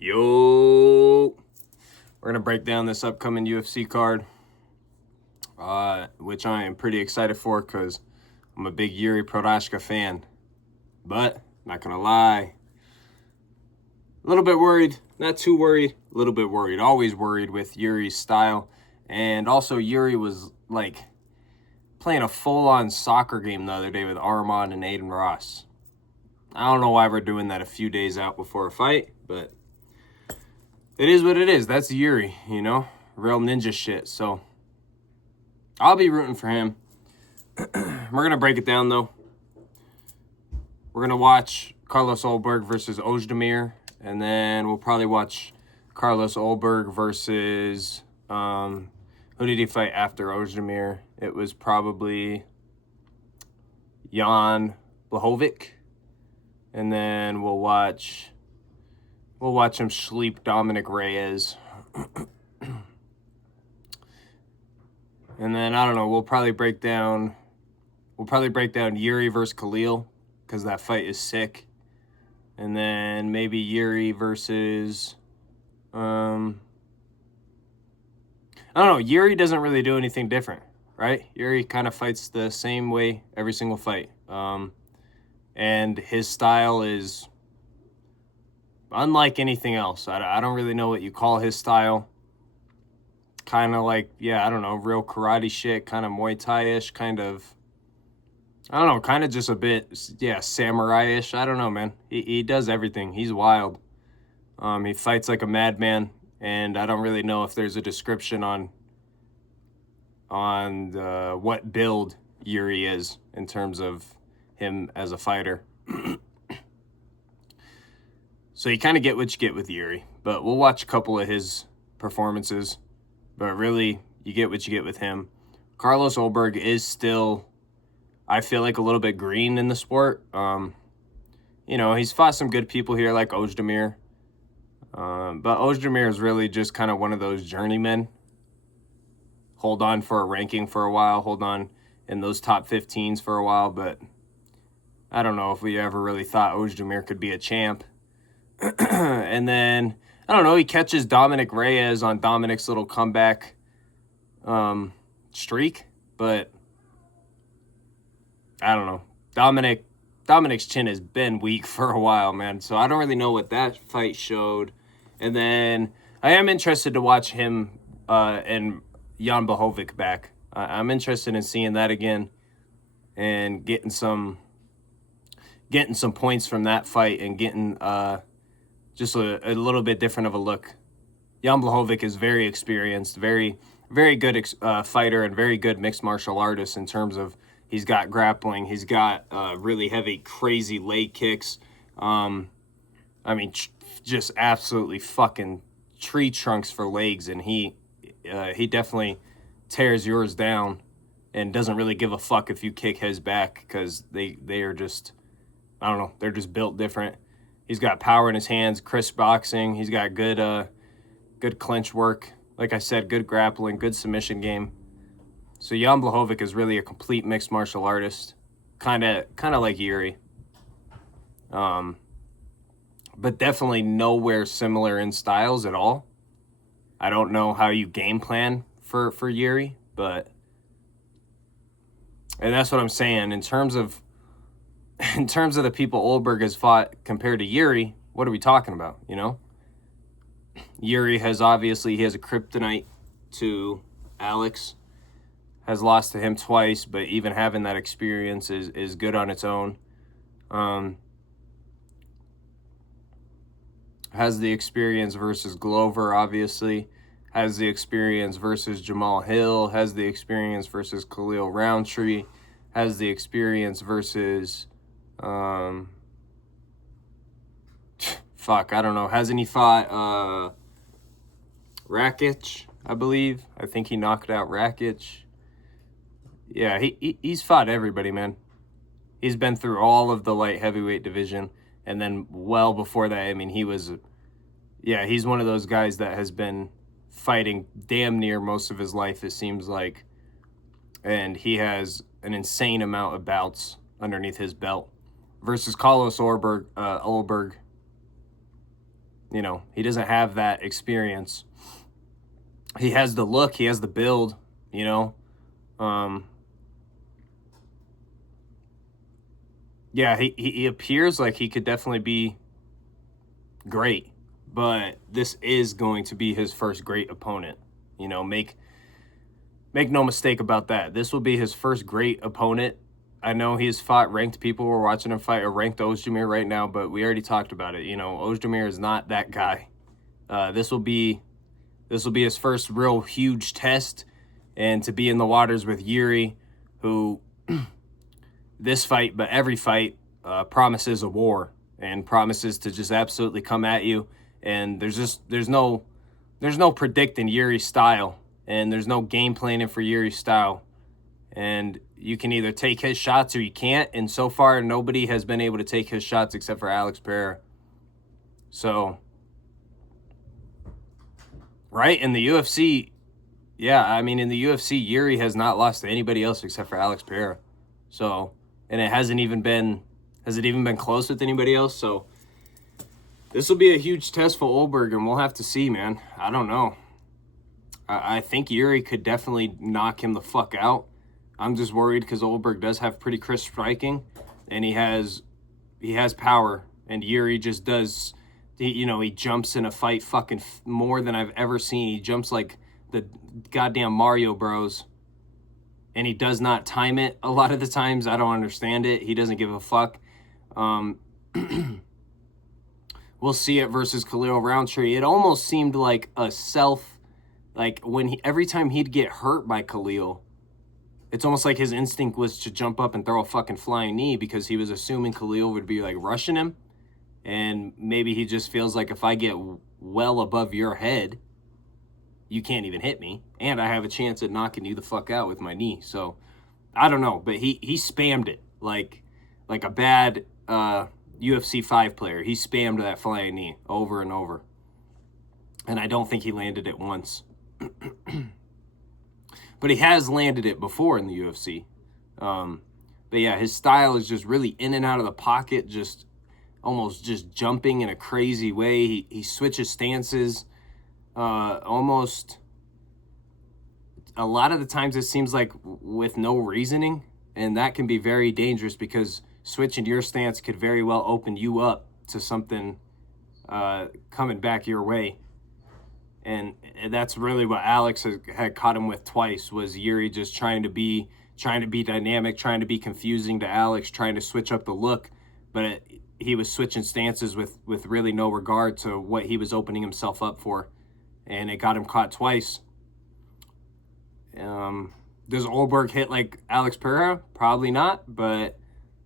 Yo, we're gonna break down this upcoming UFC card, which I am pretty excited for because I'm a big Jiri Procházka fan. But not gonna lie, a little bit worried, not too worried, a little bit worried. Always worried with Jiri's style, and also Jiri was like playing a full-on soccer game the other day with Armand and Aiden Ross. I don't know why we're doing that a few days out before a fight, but it is what it is. That's Jiri, you know? Real ninja shit. So I'll be rooting for him. We're going to break it down, though. We're going to watch Carlos Ulberg versus Ozdemir. And then we'll probably watch Carlos Ulberg versus... who did he fight after Ozdemir? It was probably Jan Blachowicz. And then we'll watch him sleep Dominic Reyes. And then, I don't know, we'll probably break down Jiri versus Khalil, because that fight is sick. And then maybe Jiri versus... I don't know, Jiri doesn't really do anything different, right? Jiri kind of fights the same way every single fight. And his style is unlike anything else. I don't really know what you call his style. Kind of like, yeah, I don't know, real karate shit, kind of Muay Thai-ish, kind of, I don't know, kind of just a bit, yeah, samurai-ish. I don't know, man. He does everything. He's wild. He fights like a madman, and I don't really know if there's a description on what build Jiri is in terms of him as a fighter. So you kind of get what you get with Jiri, but we'll watch a couple of his performances. But really, you get what you get with him. Carlos Ulberg is still, I feel like, a little bit green in the sport. You know, he's fought some good people here like Ozdemir. But Ozdemir is really just kind of one of those journeymen. Hold on for a ranking for a while. Hold on in those top 15s for a while. But I don't know if we ever really thought Ozdemir could be a champ. And then, I don't know, he catches Dominic Reyes on Dominic's little comeback streak. But I don't know. Dominic's chin has been weak for a while, man. So I don't really know what that fight showed. And then I am interested to watch him and Jan Blachowicz back. I'm interested in seeing that again and getting some points from that fight and getting just a little bit different of a look. Jan Blachowicz is very experienced, very, very good fighter and very good mixed martial artist in terms of he's got grappling. He's got really heavy, crazy leg kicks. I mean, just absolutely fucking tree trunks for legs. And he definitely tears yours down and doesn't really give a fuck if you kick his back because they are just, I don't know, they're just built different. He's got power in his hands, crisp boxing. He's got good clinch work. Like I said, good grappling, good submission game. So Jan Blachowicz is really a complete mixed martial artist, kind of like Jiri, but definitely nowhere similar in styles at all. I don't know how you game plan for Jiri, and that's what I'm saying in terms of the people Ulberg has fought compared to Jiri. What are we talking about? You know, Jiri has a kryptonite to Alex. Has lost to him twice, but even having that experience is good on its own. Has the experience versus Glover, obviously. Has the experience versus Jamal Hill. Has the experience versus Khalil Roundtree. Has the experience versus... fuck, I don't know. Hasn't he fought Rakic, I believe? I think he knocked out Rakic. Yeah, he's fought everybody, man. He's been through all of the light heavyweight division. And then well before that, I mean, he's one of those guys that has been fighting damn near most of his life, it seems like. And he has an insane amount of bouts underneath his belt. Versus Carlos Ulberg. You know, he doesn't have that experience. He has the look, he has the build, you know. Yeah, he appears like he could definitely be great, but this is going to be his first great opponent. You know, make no mistake about that. This will be his first great opponent. I know he's fought ranked people. We're watching him fight a ranked Ozdemir right now, but we already talked about it. You know, Ozdemir is not that guy. This will be his first real huge test, and to be in the waters with Jiri, who this fight, but every fight, promises a war and promises to just absolutely come at you. And there's no predicting Jiri's style, and there's no game planning for Jiri's style. And you can either take his shots or you can't. And so far, nobody has been able to take his shots except for Alex Pereira. So, right, in the UFC, yeah, I mean, in the UFC, Jiri has not lost to anybody else except for Alex Pereira. So, and it hasn't even been close with anybody else. So, this will be a huge test for Ulberg, and we'll have to see, man. I don't know. I think Jiri could definitely knock him the fuck out. I'm just worried because Ulberg does have pretty crisp striking, and he has power, and Jiri just does, you know, he jumps in a fight fucking more than I've ever seen. He jumps like the goddamn Mario Bros, and he does not time it a lot of the times. I don't understand it. He doesn't give a fuck. We'll see it versus Khalil Roundtree. It almost seemed like a like when every time he'd get hurt by Khalil, it's almost like his instinct was to jump up and throw a fucking flying knee because he was assuming Khalil would be like rushing him. And maybe he just feels like if I get well above your head, you can't even hit me. And I have a chance at knocking you the fuck out with my knee. So I don't know, but he spammed it like a bad UFC 5 player. He spammed that flying knee over and over. And I don't think he landed it once. But he has landed it before in the UFC. But yeah, his style is just really in and out of the pocket, just almost just jumping in a crazy way. He switches stances almost a lot of the times it seems like with no reasoning, and that can be very dangerous because switching your stance could very well open you up to something coming back your way. And that's really what Alex had caught him with twice, was Jiri just trying to be dynamic, trying to be confusing to Alex, trying to switch up the look. But he was switching stances with really no regard to what he was opening himself up for. And it got him caught twice. Does Ulberg hit like Alex Pereira? Probably not. But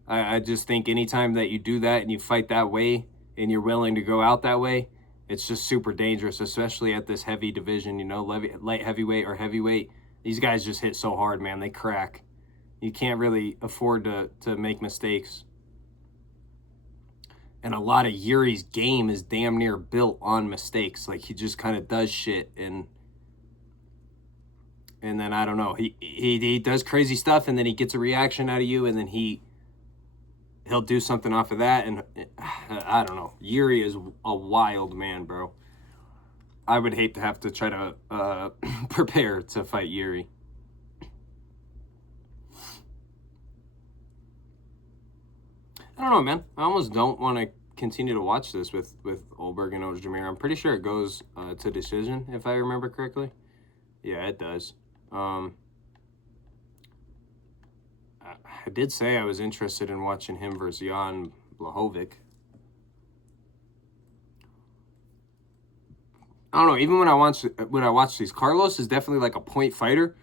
I just think anytime that you do that and you fight that way and you're willing to go out that way, it's just super dangerous, especially at this heavy division, you know, light heavyweight or heavyweight. These guys just hit so hard, man. They crack. You can't really afford to make mistakes. And a lot of Jiri's game is damn near built on mistakes. Like, he just kind of does shit, and then, I don't know, he does crazy stuff, and then he gets a reaction out of you, and then he'll do something off of that, and I don't know. Jiri is a wild man, bro. I would hate to have to try to prepare to fight Jiri. I don't know, man. I almost don't want to continue to watch this with Ulberg and Ozdemir. I'm pretty sure it goes to decision, if I remember correctly. Yeah, it does. I did say I was interested in watching him versus Jan Blachowicz. I don't know. Even when I watch these, Carlos is definitely like a point fighter,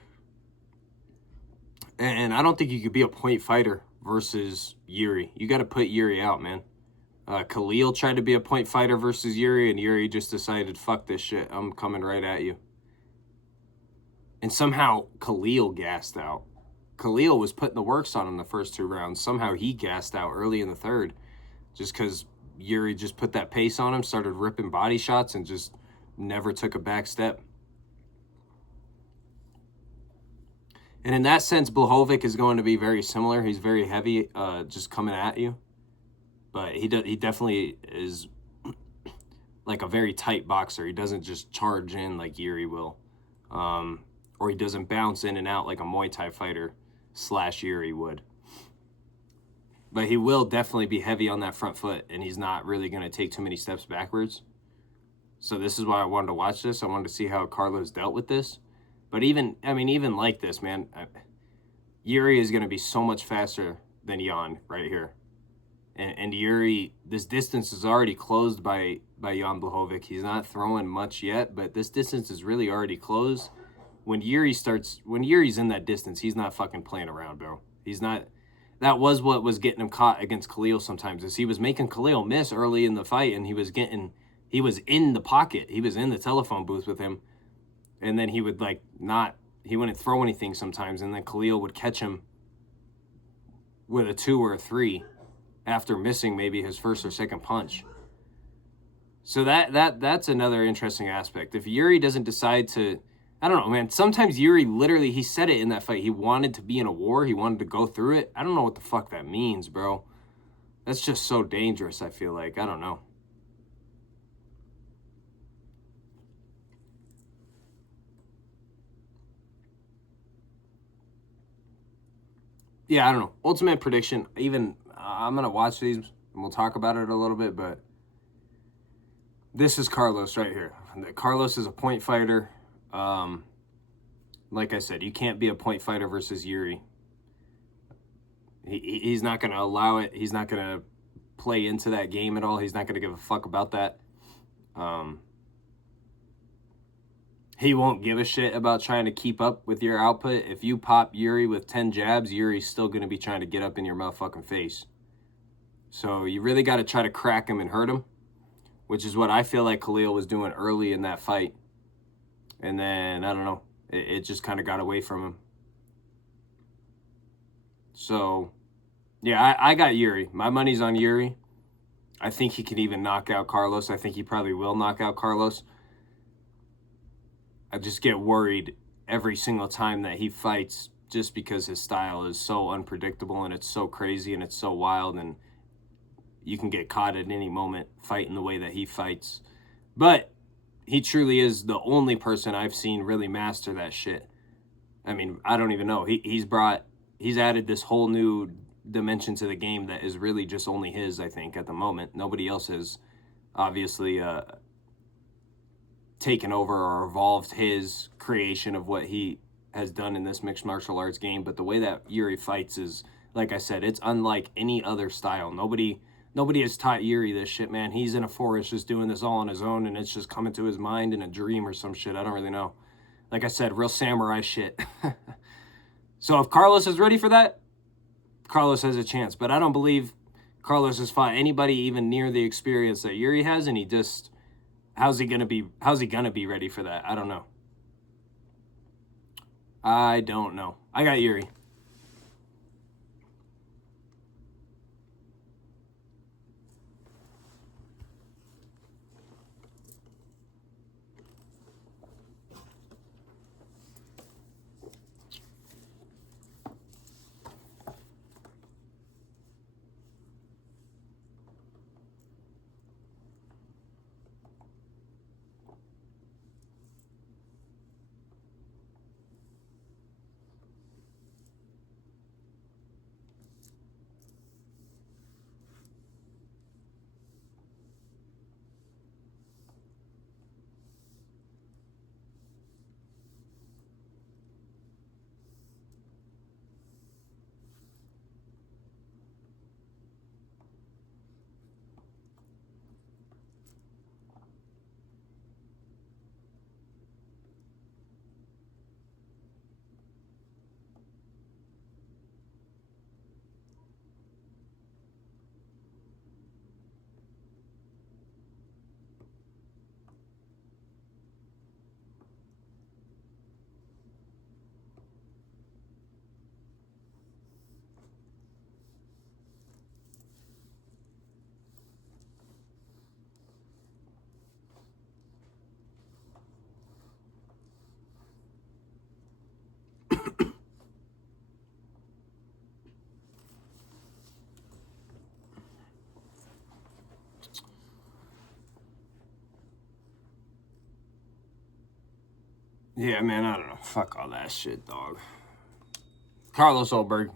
and I don't think you could be a point fighter versus Jiri. You got to put Jiri out, man. Khalil tried to be a point fighter versus Jiri, and Jiri just decided, fuck this shit. I'm coming right at you. And somehow Khalil gassed out. Khalil was putting the works on him the first 2 rounds. Somehow he gassed out early in the third, just because Jiri just put that pace on him, started ripping body shots, and just never took a back step. And in that sense, Blachowicz is going to be very similar. He's very heavy, just coming at you. But he definitely is like a very tight boxer. He doesn't just charge in like Jiri will. Or he doesn't bounce in and out like a Muay Thai fighter / Jiri would. But he will definitely be heavy on that front foot, and he's not really going to take too many steps backwards. So this is why I wanted to watch this. I wanted to see how Carlos dealt with this. But even like this, man, Jiri is going to be so much faster than Jan right here. And Jiri, this distance is already closed by Jan Blachowicz. He's not throwing much yet, but this distance is really already closed. When Yuri's in that distance, he's not fucking playing around, bro. He's not. That was what was getting him caught against Khalil sometimes, is he was making Khalil miss early in the fight, and he was in the pocket. He was in the telephone booth with him, and then he would he wouldn't throw anything sometimes, and then Khalil would catch him with a 2 or a 3 after missing maybe his first or second punch. So that's another interesting aspect. If Jiri doesn't decide to, I don't know, man. Sometimes Jiri literally, he said it in that fight. He wanted to be in a war. He wanted to go through it. I don't know what the fuck that means, bro. That's just so dangerous, I feel like. I don't know. Yeah, I don't know. Ultimate prediction. Even, I'm going to watch these and we'll talk about it a little bit, but this is Carlos right here. Carlos is a point fighter. Like I said, you can't be a point fighter versus Jiri. He's not going to allow it. He's not going to play into that game at all. He's not going to give a fuck about that. He won't give a shit about trying to keep up with your output. If you pop Jiri with 10 jabs, Yuri's still going to be trying to get up in your motherfucking face. So you really got to try to crack him and hurt him, which is what I feel like Khalil was doing early in that fight. And then, I don't know, it just kind of got away from him. So, yeah, I got Jiri. My money's on Jiri. I think he can even knock out Carlos. I think he probably will knock out Carlos. I just get worried every single time that he fights, just because his style is so unpredictable and it's so crazy and it's so wild, and you can get caught at any moment fighting the way that he fights. But he truly is the only person I've seen really master that shit. I mean, I don't even know. He's added this whole new dimension to the game that is really just only his, I think, at the moment. Nobody else has obviously taken over or evolved his creation of what he has done in this mixed martial arts game. But the way that Jiri fights is, like I said, it's unlike any other style. Nobody has taught Jiri this shit, man. He's in a forest just doing this all on his own, and it's just coming to his mind in a dream or some shit. I don't really know. Like I said, real samurai shit. So if Carlos is ready for that, Carlos has a chance. But I don't believe Carlos has fought anybody even near the experience that Jiri has, and he just, how's he gonna be ready for that? I don't know. I got Jiri. Yeah, man, I don't know. Fuck all that shit, dog. Carlos Ulberg.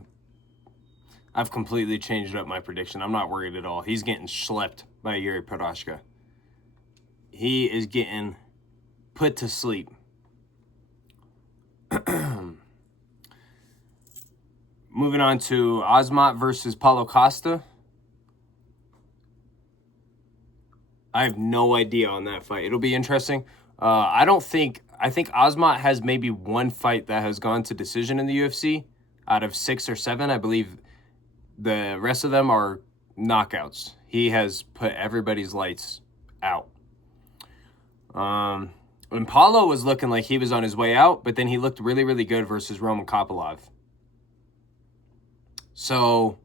I've completely changed up my prediction. I'm not worried at all. He's getting schlepped by Jiri Procházka. He is getting put to sleep. Moving on to Osmat versus Paulo Costa. I have no idea on that fight. It'll be interesting. I think Osmat has maybe one fight that has gone to decision in the UFC out of 6 or 7. I believe the rest of them are knockouts. He has put everybody's lights out. And Paulo was looking like he was on his way out, but then he looked really, really good versus Roman Kopylov. So,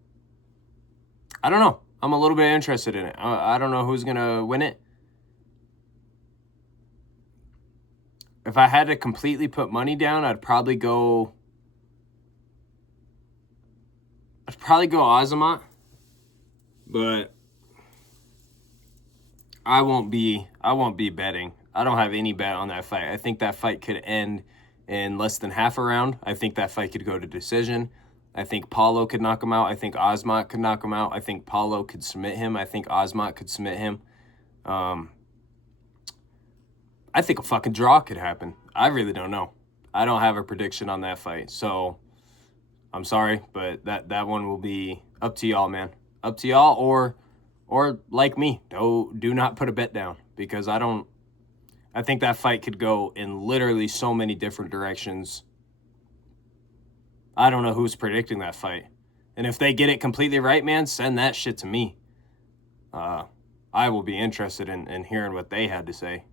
I don't know. I'm a little bit interested in it. I don't know who's going to win it. If I had to completely put money down, I'd probably go Azamat. But I won't be betting. I don't have any bet on that fight. I think that fight could end in less than half a round. I think that fight could go to decision. I think Paulo could knock him out. I think Osmat could knock him out. I think Paulo could submit him. I think Osmat could submit him. I think a fucking draw could happen. I really don't know. I don't have a prediction on that fight. So, I'm sorry, but that one will be up to y'all, man. Up to y'all, or like me, do not put a bet down, because I think that fight could go in literally so many different directions. I don't know who's predicting that fight. And if they get it completely right, man, send that shit to me. I will be interested in hearing what they had to say.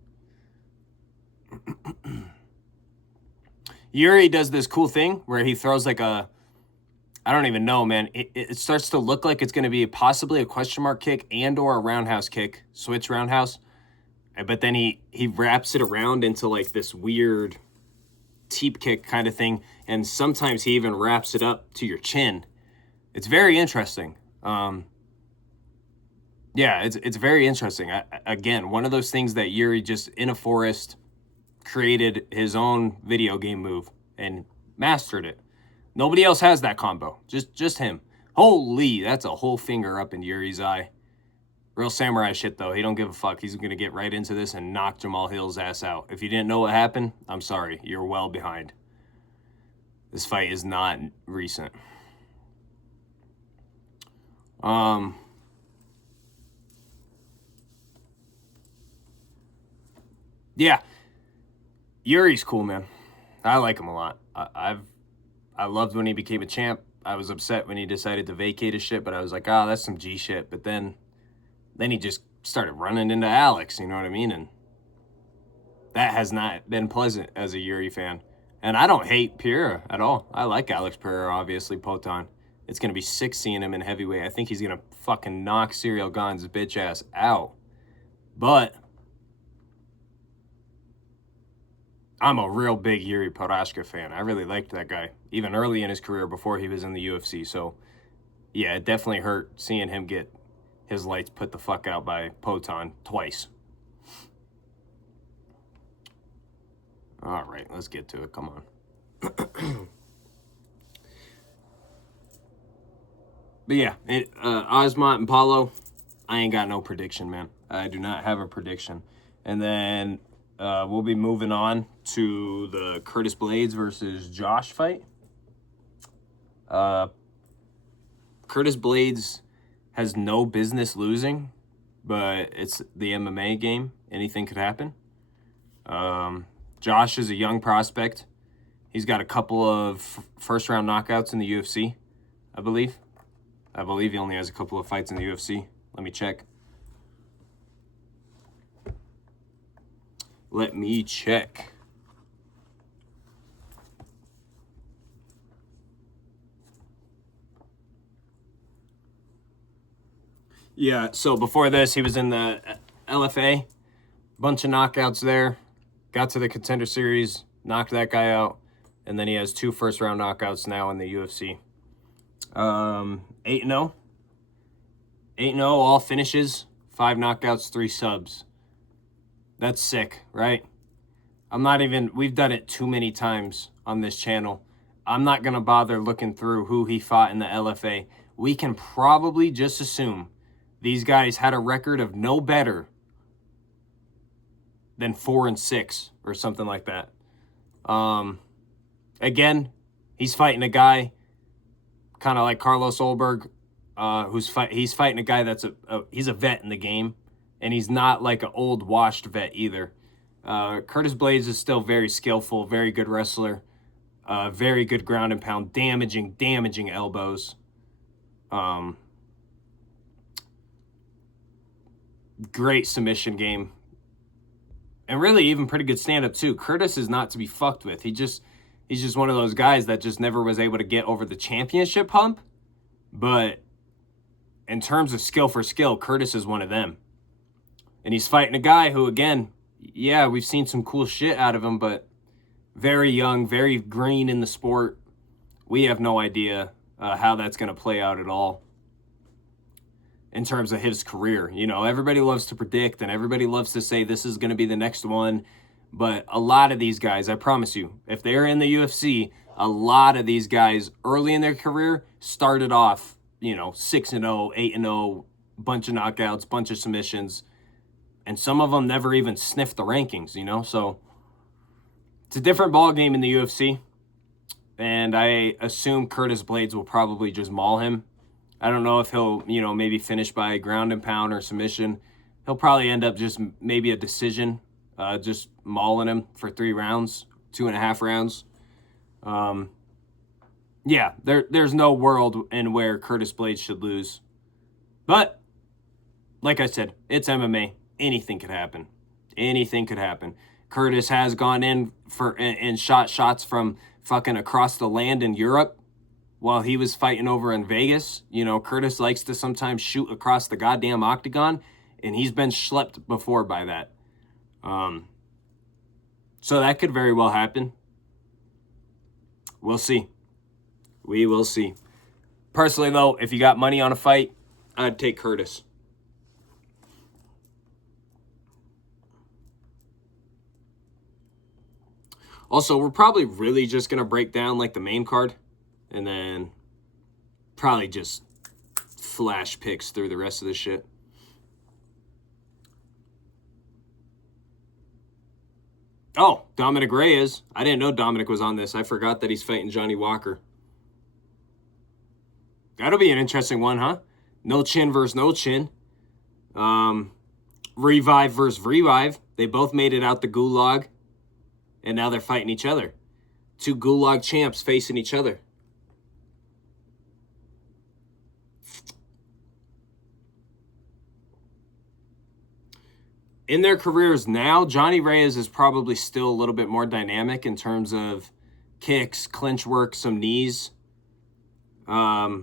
Jiri does this cool thing where he throws like I don't even know, man. It starts to look like it's going to be possibly a question mark kick and or a roundhouse kick, switch roundhouse. But then he wraps it around into like this weird teep kick kind of thing. And sometimes he even wraps it up to your chin. It's very interesting. Yeah, it's very interesting. Again, one of those things that Jiri just in a forest created his own video game move and mastered it. Nobody else has that combo. Just him. Holy, that's a whole finger up in Yuri's eye. Real samurai shit, though. He don't give a fuck. He's going to get right into this and knock Jamal Hill's ass out. If you didn't know what happened, I'm sorry. You're well behind. This fight is not recent. Yeah. Yuri's cool, man. I like him a lot. I loved when he became a champ. I was upset when he decided to vacate his shit, but I was like, that's some G shit. But then he just started running into Alex, you know what I mean? And that has not been pleasant as a Jiri fan. And I don't hate Pereira at all. I like Alex Pereira, obviously, Poton. It's going to be sick seeing him in heavyweight. I think he's going to fucking knock Ciryl Gane's bitch ass out. But I'm a real big Jiri Procházka fan. I really liked that guy, even early in his career before he was in the UFC. So, yeah, it definitely hurt seeing him get his lights put the fuck out by Poton twice. All right, let's get to it. Come on. But yeah, Osmat and Paulo, I ain't got no prediction, man. I do not have a prediction. And then we'll be moving on to the Curtis Blades versus Josh fight. Curtis Blades has no business losing, but it's the MMA game. Anything could happen. Josh is a young prospect. He's got a couple of first-round knockouts in the UFC, I believe. I believe he only has a couple of fights in the UFC. Let me check. Yeah, so before this, he was in the LFA. Bunch of knockouts there. Got to the Contender Series, knocked that guy out. And then he has 2 first-round knockouts now in the UFC. 8-0. 8-0, all finishes. 5 knockouts, 3 subs. That's sick, right? we've done it too many times on this channel. I'm not going to bother looking through who he fought in the LFA. We can probably just assume these guys had a record of no better than 4-6 or something like that. Again, he's fighting a guy kind of like Carlos Ulberg, he's fighting a guy that's he's a vet in the game, and he's not like an old washed vet either. Curtis Blades is still very skillful, very good wrestler, very good ground and pound, damaging elbows. Great submission game. And really even pretty good stand-up too. Curtis is not to be fucked with. He's just one of those guys that just never was able to get over the championship hump. But in terms of skill for skill, Curtis is one of them. And he's fighting a guy who, again, yeah, we've seen some cool shit out of him, but very young, very green in the sport. We have no idea how that's going to play out at all in terms of his career. You know, everybody loves to predict and everybody loves to say this is going to be the next one. But a lot of these guys, I promise you, if they're in the UFC, a lot of these guys early in their career started off, 6-0, 8-0, bunch of knockouts, bunch of submissions. And some of them never even sniffed the rankings, So it's a different ball game in the UFC. And I assume Curtis Blades will probably just maul him. I don't know if he'll, maybe finish by a ground and pound or submission. He'll probably end up just maybe a decision, just mauling him for 3 rounds, 2.5 rounds. Yeah, there's no world in where Curtis Blades should lose. But, like I said, it's MMA. Anything could happen. Anything could happen. Curtis has gone in and shot shots from fucking across the land in Europe while he was fighting over in Vegas. Curtis likes to sometimes shoot across the goddamn octagon, and he's been schlepped before by that. So that could very well happen. We'll see. We will see. Personally, though, if you got money on a fight, I'd take Curtis. Also, we're probably really just going to break down like the main card and then probably just flash picks through the rest of this shit. Oh, Dominic Reyes. I didn't know Dominic was on this. I forgot that he's fighting Johnny Walker. That'll be an interesting one, huh? No chin versus no chin. Revive versus Revive. They both made it out the gulag. And now they're fighting each other. 2 gulag champs facing each other. In their careers now, Johnny Reyes is probably still a little bit more dynamic in terms of kicks, clinch work, some knees. But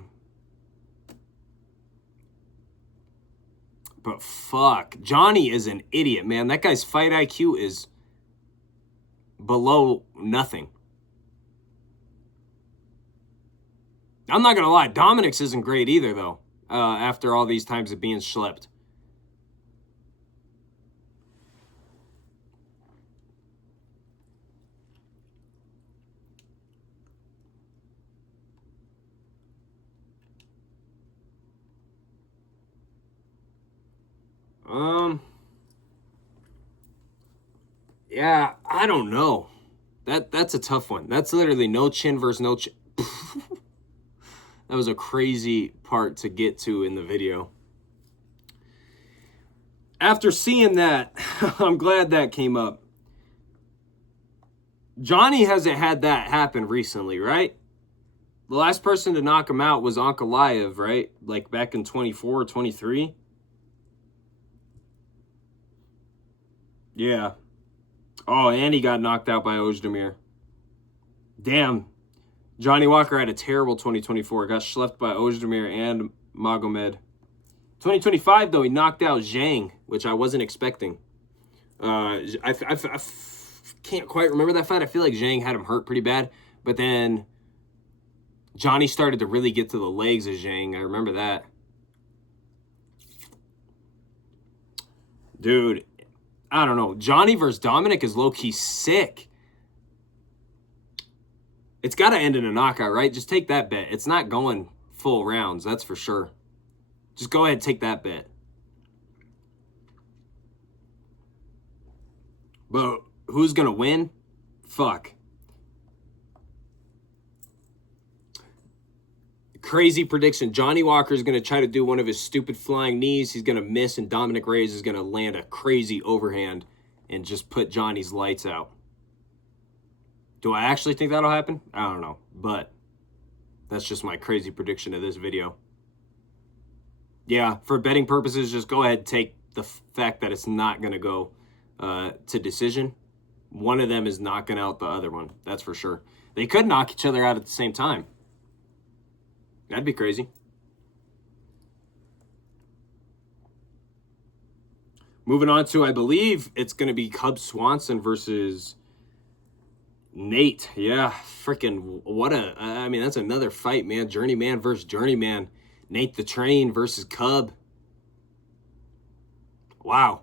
fuck, Johnny is an idiot, man. That guy's fight IQ is below nothing. I'm not going to lie. Dominic's isn't great either, though, after all these times of being schlepped. Yeah, I don't know. That's a tough one. That's literally no chin versus no chin. That was a crazy part to get to in the video. After seeing that, I'm glad that came up. Johnny hasn't had that happen recently, right? The last person to knock him out was Ankalaev, right? Like back in 24 or 23. Yeah. Oh, and he got knocked out by Ozdemir. Damn. Johnny Walker had a terrible 2024. Got schlepped by Ozdemir and Magomed. 2025, though, he knocked out Zhang, which I wasn't expecting. I can't quite remember that fight. I feel like Zhang had him hurt pretty bad. But then Johnny started to really get to the legs of Zhang. I remember that. Dude, I don't know. Johnny versus Dominic is low-key sick. It's got to end in a knockout, right? Just take that bet. It's not going full rounds, that's for sure. Just go ahead and take that bet. But who's going to win? Fuck. Crazy prediction. Johnny Walker is going to try to do one of his stupid flying knees. He's going to miss, and Dominic Reyes is going to land a crazy overhand and just put Johnny's lights out. Do I actually think that'll happen? I don't know, but that's just my crazy prediction of this video. Yeah, for betting purposes, just go ahead and take the fact that it's not going to go to decision. One of them is knocking out the other one, that's for sure. They could knock each other out at the same time. That'd be crazy. Moving on to, I believe it's going to be Cub Swanson versus Nate. Yeah, freaking I mean, that's another fight, man. Journeyman versus Journeyman. Nate the Train versus Cub. Wow.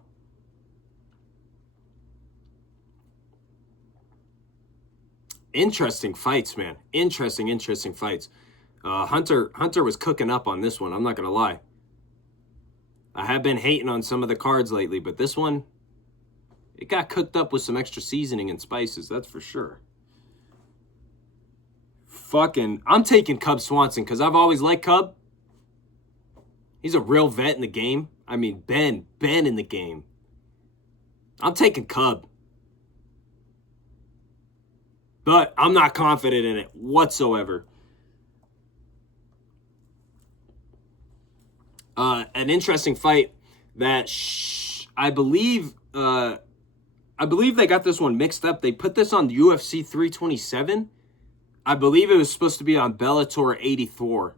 Interesting fights, man. Interesting fights. Hunter was cooking up on this one. I'm not going to lie. I have been hating on some of the cards lately, but this one, it got cooked up with some extra seasoning and spices, that's for sure. I'm taking Cub Swanson because I've always liked Cub. He's a real vet in the game. I mean, Ben in the game. I'm taking Cub. But I'm not confident in it whatsoever. An interesting fight that I believe they got this one mixed up. They put this on UFC 327. I believe it was supposed to be on Bellator 84.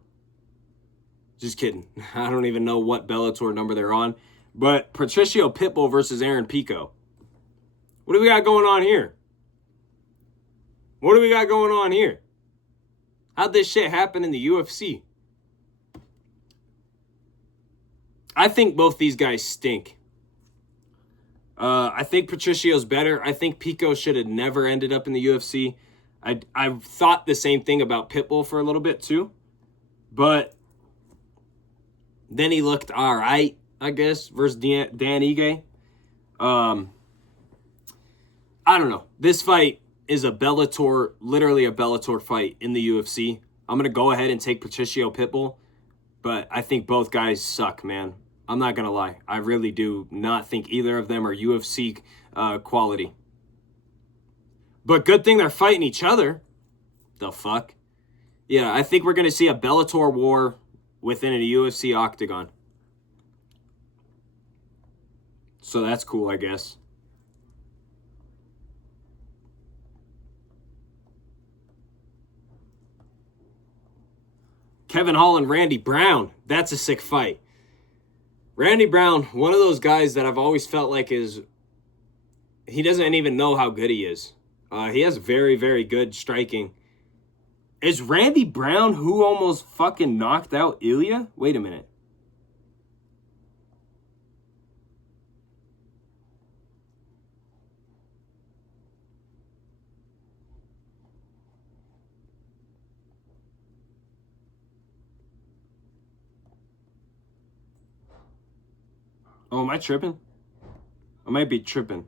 Just kidding. I don't even know what Bellator number they're on. But Patricio Pitbull versus Aaron Pico. What do we got going on here? What do we got going on here? How'd this shit happen in the UFC? I think both these guys stink. I think Patricio's better. I think Pico should have never ended up in the UFC. I thought the same thing about Pitbull for a little bit too. But then he looked all right, I guess, versus Dan Ige. I don't know. This fight is literally a Bellator fight in the UFC. I'm going to go ahead and take Patricio Pitbull. But I think both guys suck, man. I'm not going to lie. I really do not think either of them are UFC quality. But good thing they're fighting each other. The fuck? Yeah, I think we're going to see a Bellator war within a UFC octagon. So that's cool, I guess. Kevin Hall and Randy Brown. That's a sick fight. Randy Brown, one of those guys that I've always felt like he doesn't even know how good he is. He has very, very good striking. Is Randy Brown who almost fucking knocked out Ilya? Wait a minute. Oh, am I tripping? I might be tripping.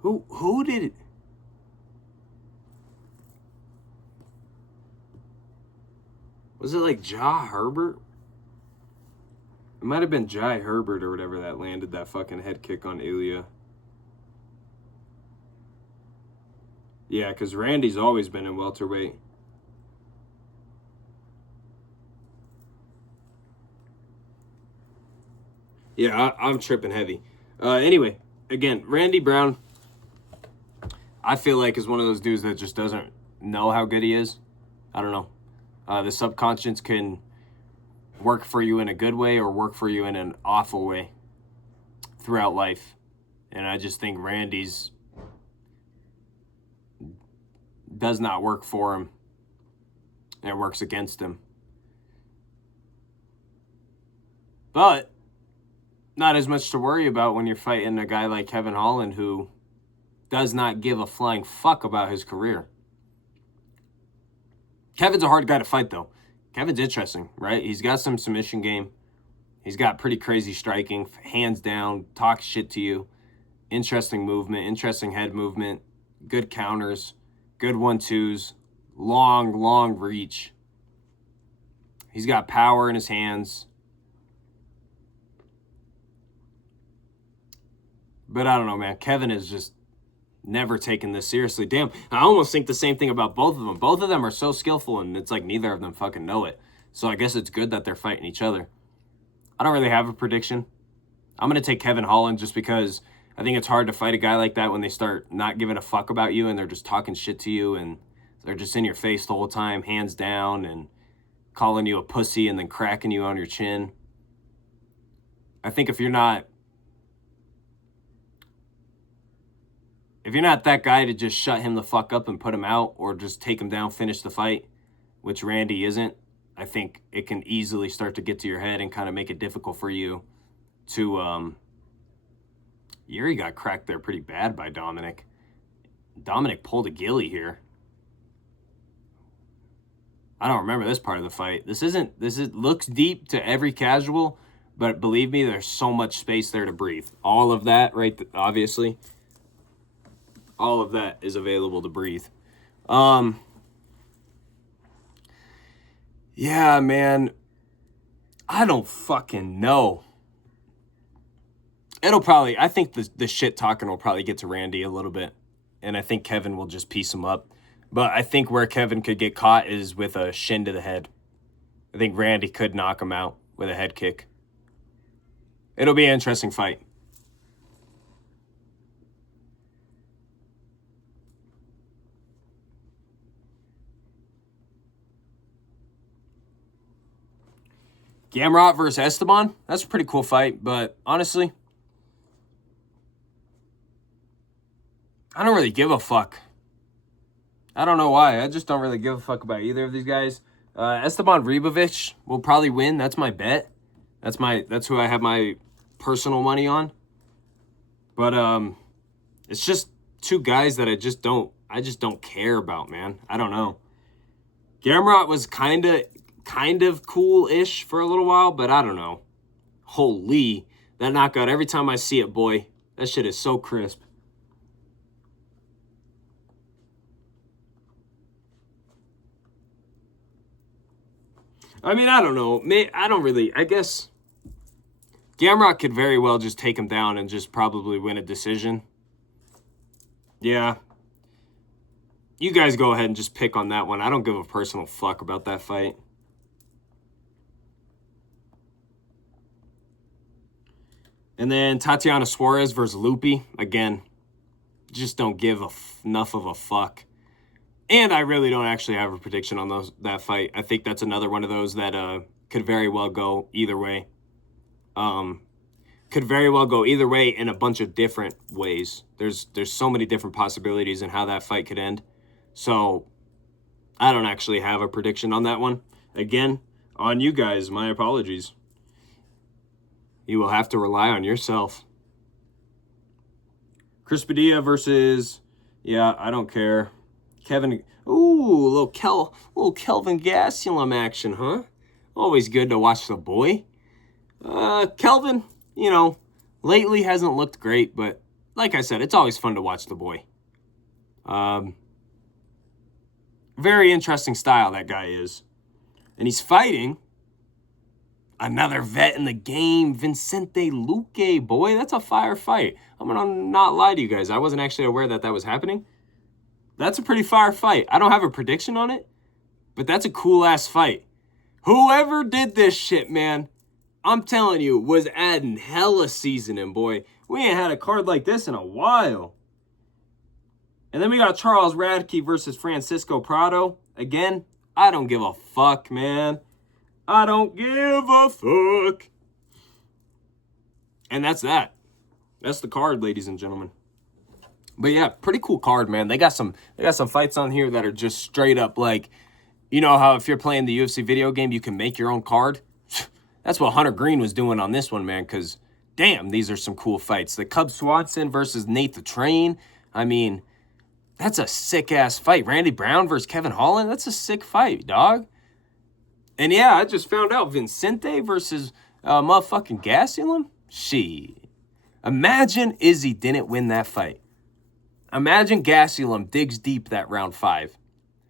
Who did it? Was it like Ja Herbert? It might have been Jai Herbert or whatever that landed that fucking head kick on Ilya. Yeah, because Randy's always been in welterweight. Yeah, I'm tripping heavy. Anyway, again, Randy Brown, I feel like is one of those dudes that just doesn't know how good he is. I don't know. The subconscious can work for you in a good way or work for you in an awful way throughout life. And I just think Randy's does not work for him. And it works against him. But not as much to worry about when you're fighting a guy like Kevin Holland, who does not give a flying fuck about his career. Kevin's a hard guy to fight, though. Kevin's interesting, right? He's got some submission game. He's got pretty crazy striking, hands down, talks shit to you. Interesting movement, interesting head movement, good counters, good 1-2s, long reach. He's got power in his hands. But I don't know, man. Kevin is just never taken this seriously. Damn, I almost think the same thing about both of them. Both of them are so skillful, and it's like neither of them fucking know it. So I guess it's good that they're fighting each other. I don't really have a prediction. I'm going to take Kevin Holland just because I think it's hard to fight a guy like that when they start not giving a fuck about you and they're just talking shit to you and they're just in your face the whole time, hands down, and calling you a pussy and then cracking you on your chin. I think if you're not that guy to just shut him the fuck up and put him out or just take him down, finish the fight, which Randy isn't, I think it can easily start to get to your head and kind of make it difficult for you to, Jiri got cracked there pretty bad by Dominic. Dominic pulled a ghillie here. I don't remember this part of the fight. This looks deep to every casual, but believe me, there's so much space there to breathe. All of that, right, obviously, all of that is available to breathe. Yeah, man, I don't fucking know. I think the shit talking will probably get to Randy a little bit, and I think Kevin will just piece him up. But I think where Kevin could get caught is with a shin to the head. I think Randy could knock him out with a head kick. It'll be an interesting fight. Gamrot versus Esteban. That's a pretty cool fight, but honestly, I don't really give a fuck. I don't know why. I just don't really give a fuck about either of these guys. Esteban Ribovic will probably win. That's my bet. That's who I have my personal money on. But it's just two guys that I just don't care about, man. I don't know. Gamrot was kind of cool-ish for a little while, but I don't know. Holy, that knockout, every time I see it, boy, that shit is so crisp. I mean, I don't know. I guess Gamrot could very well just take him down and just probably win a decision. Yeah. You guys go ahead and just pick on that one. I don't give a personal fuck about that fight. And then Tatiana Suarez versus Lupi. Again, just don't give enough of a fuck. And I really don't actually have a prediction on that fight. I think that's another one of those that could very well go either way. Could very well go either way in a bunch of different ways. There's so many different possibilities in how that fight could end. So I don't actually have a prediction on that one. Again, on you guys, my apologies. You will have to rely on yourself. Chris Padilla versus, yeah, I don't care. Kevin, ooh, little Kelvin Gastelum action, huh? Always good to watch the boy. Kelvin, lately hasn't looked great, but like I said, it's always fun to watch the boy. Very interesting style that guy is. And he's fighting another vet in the game, Vicente Luque. Boy, that's a fire fight. I'm going to not lie to you guys. I wasn't actually aware that was happening. That's a pretty fire fight. I don't have a prediction on it, but that's a cool-ass fight. Whoever did this shit, man, I'm telling you, was adding hella seasoning, boy. We ain't had a card like this in a while. And then we got Charles Radke versus Francisco Prado. Again, I don't give a fuck, man. I don't give a fuck. And that's that. That's the card, ladies and gentlemen. But yeah, pretty cool card, man. They got some fights on here that are just straight up like, you know how if you're playing the UFC video game, you can make your own card? That's what Hunter Green was doing on this one, man, because, damn, these are some cool fights. The Cub Swanson versus Nate the Train. I mean, that's a sick-ass fight. Randy Brown versus Kevin Holland. That's a sick fight, dog. And, yeah, I just found out Vincente versus motherfucking Gastelum. Shit. Imagine Izzy didn't win that fight. Imagine Gastelum digs deep that round 5.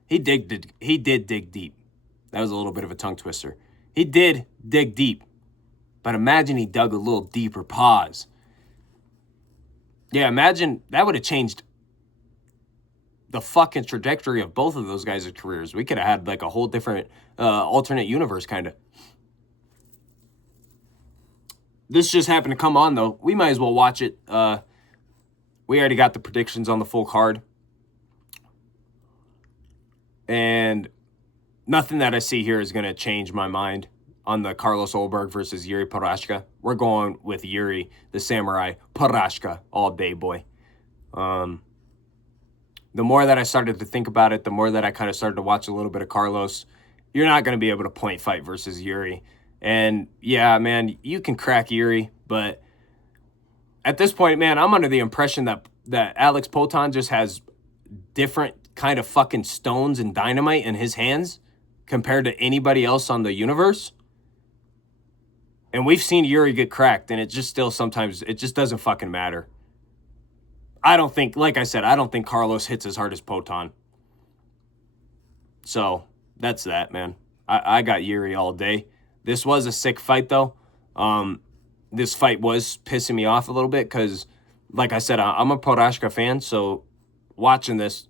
He did dig deep. That was a little bit of a tongue twister. He did dig deep. But imagine he dug a little deeper. Pause. Yeah, imagine that would have changed the fucking trajectory of both of those guys' careers. We could have had like a whole different alternate universe kind of. This just happened to come on, though. We might as well watch it. We already got the predictions on the full card. And nothing that I see here is going to change my mind on the Carlos Ulberg versus Jiri Procházka. We're going with Jiri, the samurai, Procházka, all day, boy. The more that I started to think about it, the more that I kind of started to watch a little bit of Carlos, you're not going to be able to point fight versus Jiri. And, yeah, man, you can crack Jiri, but at this point, man, I'm under the impression that Alex Poatan just has different kind of fucking stones and dynamite in his hands compared to anybody else on the universe. And we've seen Jiri get cracked, and it just still sometimes, it just doesn't fucking matter. I don't think, like I said, I don't think Carlos hits as hard as Poatan. So, that's that, man. I got Jiri all day. This was a sick fight, though. This fight was pissing me off a little bit because, like I said, I'm a Procházka fan, so watching this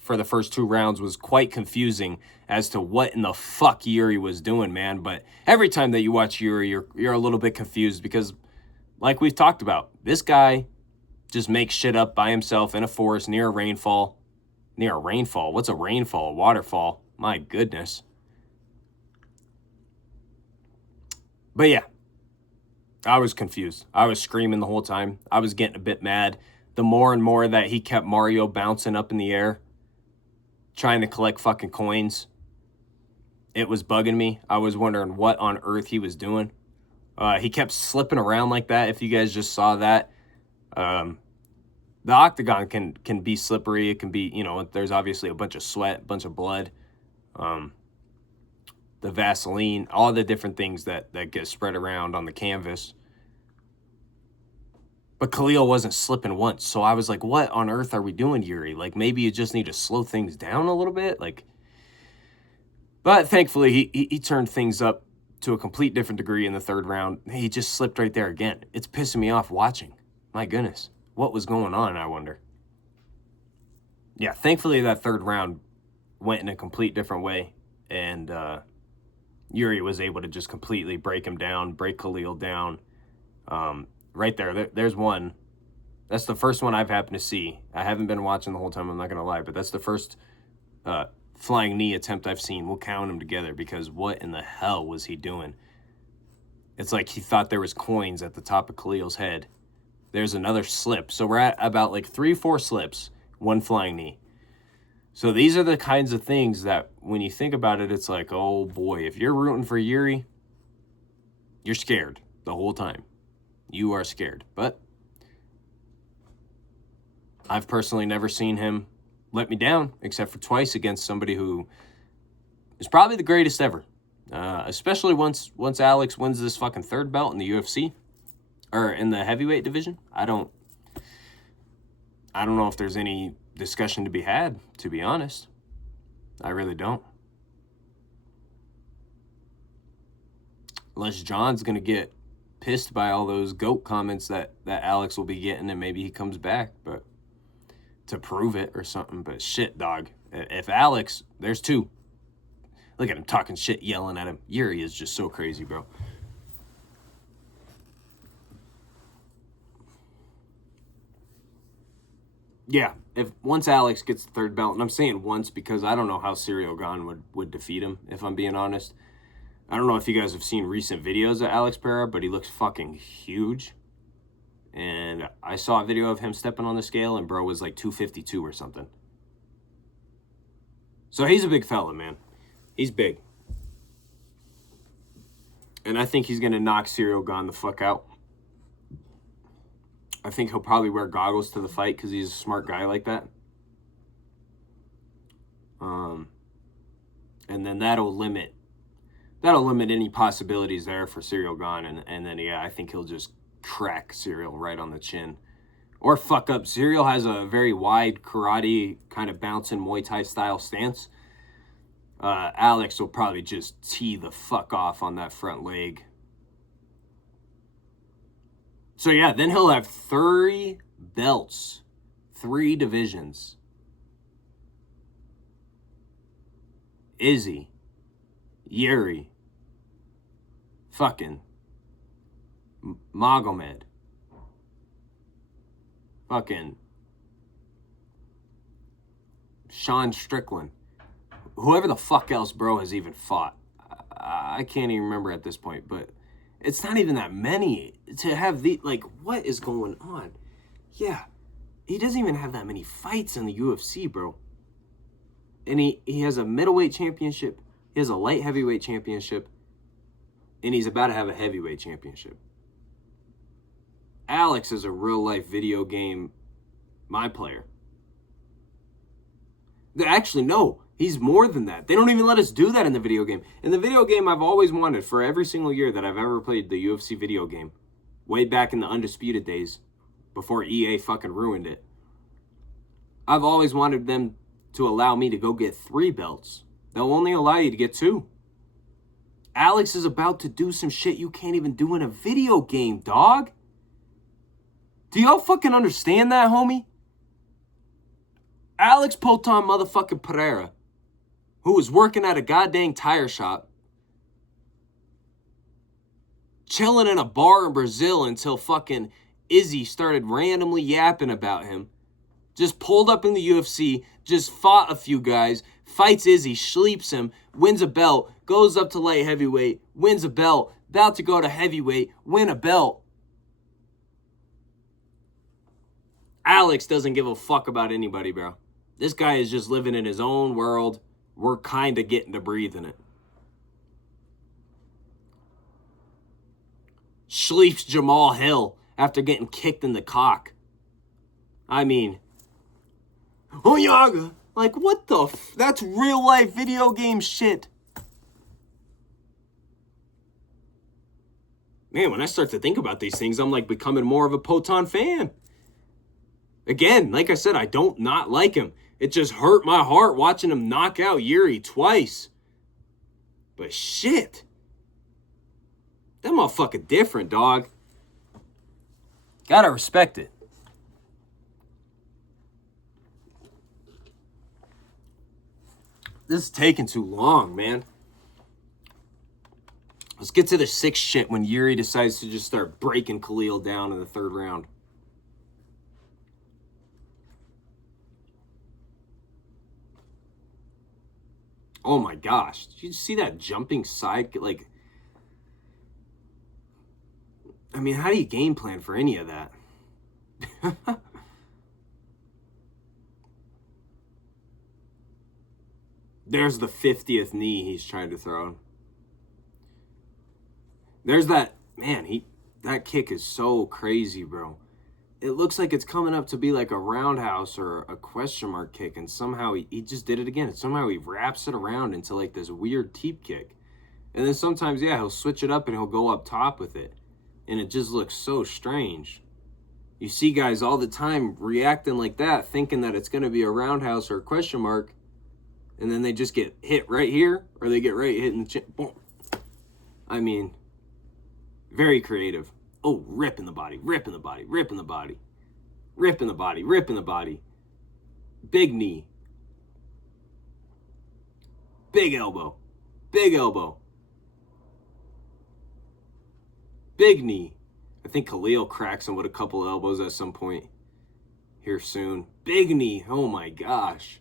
for the first 2 rounds was quite confusing as to what in the fuck Jiri was doing, man. But every time that you watch Jiri, you're a little bit confused because, like we've talked about, this guy just makes shit up by himself in a forest near a rainfall. Near a rainfall? What's a rainfall? A waterfall? My goodness. But yeah, I was confused. I was screaming the whole time. I was getting a bit mad. The more and more that he kept Mario bouncing up in the air, trying to collect fucking coins, it was bugging me. I was wondering what on earth he was doing. He kept slipping around like that. If you guys just saw that, the octagon can be slippery. It can be, there's obviously a bunch of sweat, a bunch of blood. The Vaseline, all the different things that get spread around on the canvas. But Khalil wasn't slipping once, so I was like, what on earth are we doing, Jiri? Like, maybe you just need to slow things down a little bit? But thankfully, he turned things up to a complete different degree in the 3rd round. He just slipped right there again. It's pissing me off watching. My goodness. What was going on, I wonder? Yeah, thankfully, that 3rd round went in a complete different way, and Jiri was able to just completely break him down, break Khalil down. Right there's one. That's the first one I've happened to see. I haven't been watching the whole time, I'm not going to lie, but that's the first flying knee attempt I've seen. We'll count them together because what in the hell was he doing? It's like he thought there was coins at the top of Khalil's head. There's another slip. So we're at about like 3-4 slips, 1 flying knee. So these are the kinds of things that when you think about it, it's like, oh boy, if you're rooting for Jiri, you're scared the whole time. You are scared. But I've personally never seen him let me down, except for twice against somebody who is probably the greatest ever. Especially once Alex wins this fucking 3rd belt in the UFC or in the heavyweight division. I don't know if there's any discussion to be had, to be honest. I really don't. Unless John's going to get pissed by all those GOAT comments that Alex will be getting and maybe he comes back, but to prove it or something. But shit, dog. If Alex, there's 2. Look at him talking shit, yelling at him. Jiri is just so crazy, bro. Yeah, if once Alex gets the 3rd belt, and I'm saying once because I don't know how Ciryl Gane would defeat him, if I'm being honest. I don't know if you guys have seen recent videos of Alex Pereira, but he looks fucking huge. And I saw a video of him stepping on the scale, and bro was like 252 or something. So he's a big fella, man. He's big. And I think he's going to knock Ciryl Gane the fuck out. I think he'll probably wear goggles to the fight because he's a smart guy like that. And then that'll limit any possibilities there for Ciryl Gane. And then, yeah, I think he'll just crack Ciryl right on the chin. Or fuck up. Ciryl has a very wide karate, kind of bouncing Muay Thai style stance. Alex will probably just tee the fuck off on that front leg. So, yeah, then he'll have 30 belts, 3 divisions. Izzy, Jiri, fucking Magomed, fucking Sean Strickland, whoever the fuck else bro has even fought. I can't even remember at this point, but it's not even that many to have the, like, what is going on? Yeah, he doesn't even have that many fights in the UFC, bro. And he has a middleweight championship, he has a light heavyweight championship, and he's about to have a heavyweight championship. Alex is a real-life video game my player. Actually, no, he's more than that. They don't even let us do that in the video game. In the video game, I've always wanted, for every single year that I've ever played the UFC video game, way back in the Undisputed days, before EA fucking ruined it, I've always wanted them to allow me to go get 3 belts. They'll only allow you to get 2. Alex is about to do some shit you can't even do in a video game, dog. Do y'all fucking understand that, homie? Alex Poton motherfucking Pereira, who was working at a goddamn tire shop, chilling in a bar in Brazil until fucking Izzy started randomly yapping about him, just pulled up in the UFC, just fought a few guys, fights Izzy, sleeps him, wins a belt, goes up to light heavyweight, wins a belt, about to go to heavyweight, win a belt. Alex doesn't give a fuck about anybody, bro. This guy is just living in his own world. We're kind of getting to breathe in it. Sleeps Jamal Hill after getting kicked in the cock. I mean, Oyaga, like, what the that's real life video game shit. Man, when I start to think about these things, I'm like becoming more of a Poton fan. Again, like I said, I don't not like him. It just hurt my heart watching him knock out Jiri twice. But shit. That motherfucker different, dog. Gotta respect it. This is taking too long, man. Let's get to the 6th shit when Jiri decides to just start breaking Khalil down in the 3rd round. Oh my gosh. Did you see that jumping side? Like, I mean, how do you game plan for any of that? There's the 50th knee he's trying to throw. There's that, man, that kick is so crazy, bro. It looks like it's coming up to be like a roundhouse or a question mark kick, and somehow he just did it again. And somehow he wraps it around into like this weird teep kick. And then sometimes, yeah, he'll switch it up and he'll go up top with it. And it just looks so strange. You see guys all the time reacting like that, thinking that it's going to be a roundhouse or a question mark, and then they just get hit right here, or they get right hit in the chin. Boom. I mean, very creative. Oh, ripping the body, ripping the body, ripping the body, ripping the body, ripping the body. Big knee. Big elbow. Big elbow. Big knee. I think Khalil cracks him with a couple elbows at some point here soon. Big knee. Oh my gosh.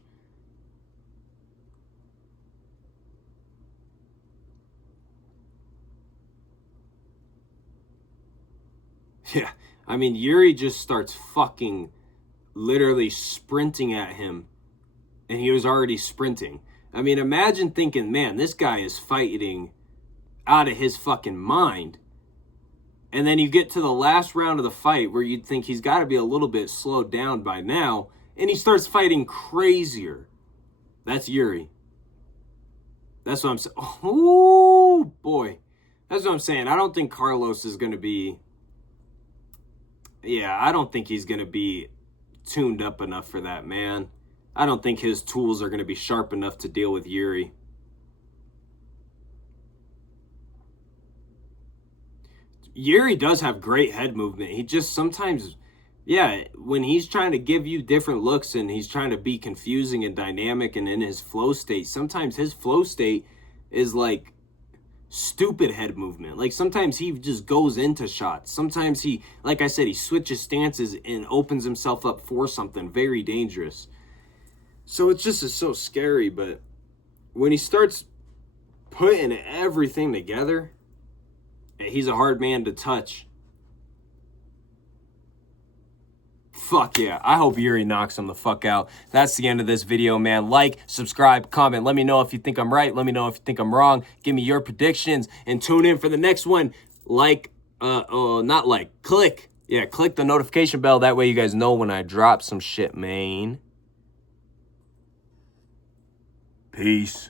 Yeah, I mean, Jiri just starts fucking literally sprinting at him, and he was already sprinting. I mean, imagine thinking, man, this guy is fighting out of his fucking mind. And then you get to the last round of the fight where you'd think he's got to be a little bit slowed down by now, and he starts fighting crazier. That's Jiri. That's what I'm saying. Oh, boy. That's what I'm saying. I don't think Carlos is going to be... Yeah, I don't think he's going to be tuned up enough for that, man. I don't think his tools are going to be sharp enough to deal with Jiri. Jiri does have great head movement. He just sometimes, yeah, when he's trying to give you different looks and he's trying to be confusing and dynamic and in his flow state, sometimes his flow state is like stupid head movement. Like sometimes he just goes into shots. Sometimes he, like I said, he switches stances and opens himself up for something very dangerous. So it just is so scary. But when he starts putting everything together, he's a hard man to touch. Fuck yeah. I hope Jiri knocks him the fuck out. That's the end of this video, man. Like, subscribe, comment. Let me know if you think I'm right. Let me know if you think I'm wrong. Give me your predictions and tune in for the next one. Click. Yeah, click the notification bell. That way you guys know when I drop some shit, man. Peace.